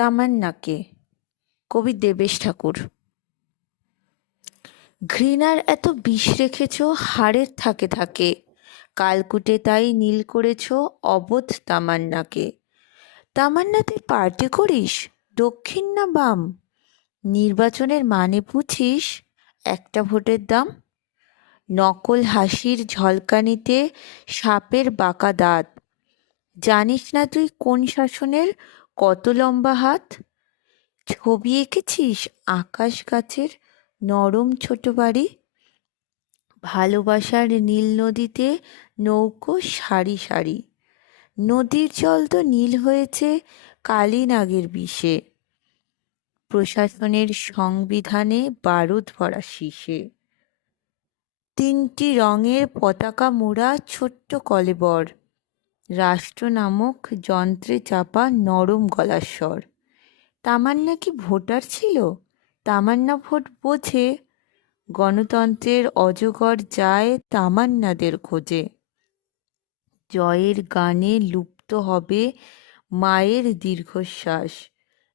তামান্নাকে। কবি দেবেশ ঠাকুর। ঘৃণার এত বিষ রেখেছ হাড়ের থাকে থাকে, কালকুটে তাই নীল করেছ অবোধ তামান্নাকে। তামান্না তুই পার্টি করিস, দক্ষিণ না বাম? নির্বাচনের মানে বুঝিস, একটা ভোটের দাম? নকল হাসির ঝলকানিতে সাপের বাঁকা দাঁত, জানিস না তুই কোন শাসনের কত লম্বা হাত? ছবি এঁকেছিস আকাশ গাছের নরম ছোট বাড়ি, ভালোবাসার নীল নদীতে নৌকো সারি সারি। নদীর জল তো নীল হয়েছে কালী নাগের বিষে, প্রশাসনের সংবিধানে বারুদ ভরা শীষে। তিনটি রঙের পতাকা মোড়া ছোট্ট কলেবর, রাষ্ট্র নামক যন্ত্রে চাপা নরম গলার স্বর। তামান্না কি ভোটার ছিল? তামান্না ভোট বোঝে, গণতন্ত্রের অজগর যায় তামান্নাদের খোঁজে। জয়ের গানে লুপ্ত হবে মায়ের দীর্ঘশ্বাস,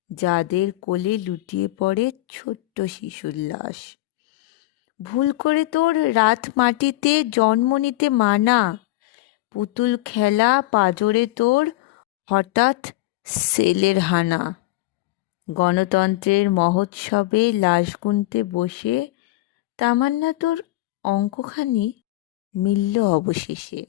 যাদের কোলে লুটিয়ে পড়ে ছোট্ট শিশুর লাশ। ভুল করে তোর রাত মাটিতে জন্ম নিতে মানা, পুতুল খেলা পাজরে তোর হঠাৎ সেলের হানা। গণতন্ত্রের মহোৎসবে লাশ গুনতে বসে তামান্না তোর অঙ্কখানি মিলল অবশেষে।